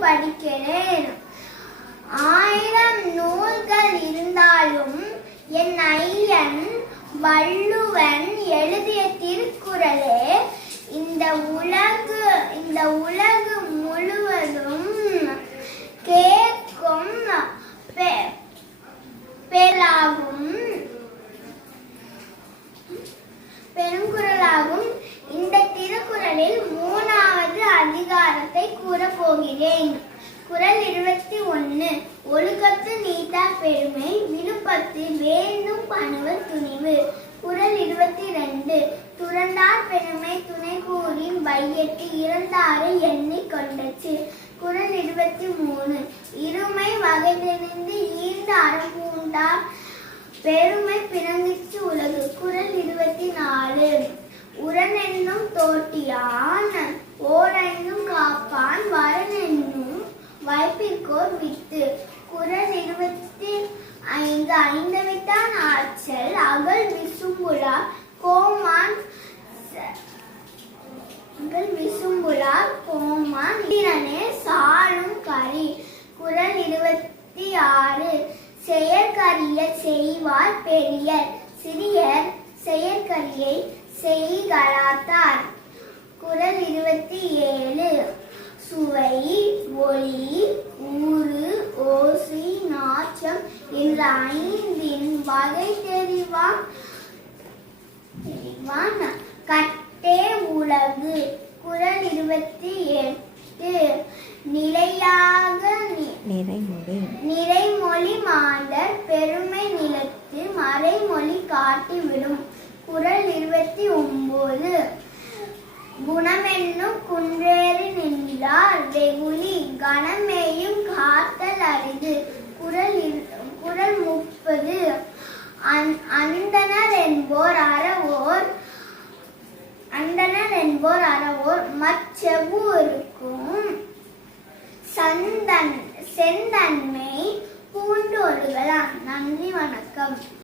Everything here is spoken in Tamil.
படிக்கிறேன். ஆயிரம் நூல்கள் இருந்தாலும் என் ஐயன் வள்ளுவன் எழுதிய திருக்குறளே இந்த உலகு இந்த உலகு முழுவதும் கேட்கும் பெ- போகிறேன். குரல் இருபத்தி ஒன்னு. ஒழுக்கத்து நீத்தா பெருமை விழுப்பத்து வேண்டும் பணுவல் துணிவு. குரல் இருபத்தி ரெண்டு. துறந்தார் பெருமை துணை கூறின் வையட்டு இறந்தாரை எண்ணி கொண்டச்சு. குரல் இருபத்தி மூணு. இருமை வகை தெரிந்து ஈர்ந்த அறம் பூண்டார் பெருமை பிறங்கிச்சு உலகு. குரல் இருபத்தி நாலு. உரன் என்னும் தோட்டியான் ஓரென்னும் காப்பான் வரன் என்னும் வைப்பிற்கோர் குரல் இருபத்தி ஐந்து ஐந்தவித்தான் ஆற்றல். அகல் விசும்புலா கோமான் அகல் விசும்புலா கோமான் வீரனே சாலும் கரி. குரல் இருபத்தி ஆறு செயற்கரிய செய்வார் பெரியர். சிறியர் செயற்கரியை செய்களாத்தார். குரல் இருபத்தி ஏழு சுவை ஒளி என்ற ஐந்தின் வகை தெரிவான். தெரிவான். கட்டே உலகு குறள் இருபத்தி எட்டு. நிலையாக நி- நிறைமுறை நிறைமொழி மாந்தர் பெருமை நிலத்து மறைமொழி காட்டிவிடும். குறள் இருபத்தி ஒன்பது குணமென்னும் குன்றேறி நின்றார் காத்தல் அரிது குரல் இரு- முப்பது. அந்- அந்தணர் என்போர் அறவோர் அந்தனர் என்போர் அறவோர் மச்செவ்வூருக்கும் சந்தன் செந்தன்மை பூண்டு நன்றி வணக்கம்.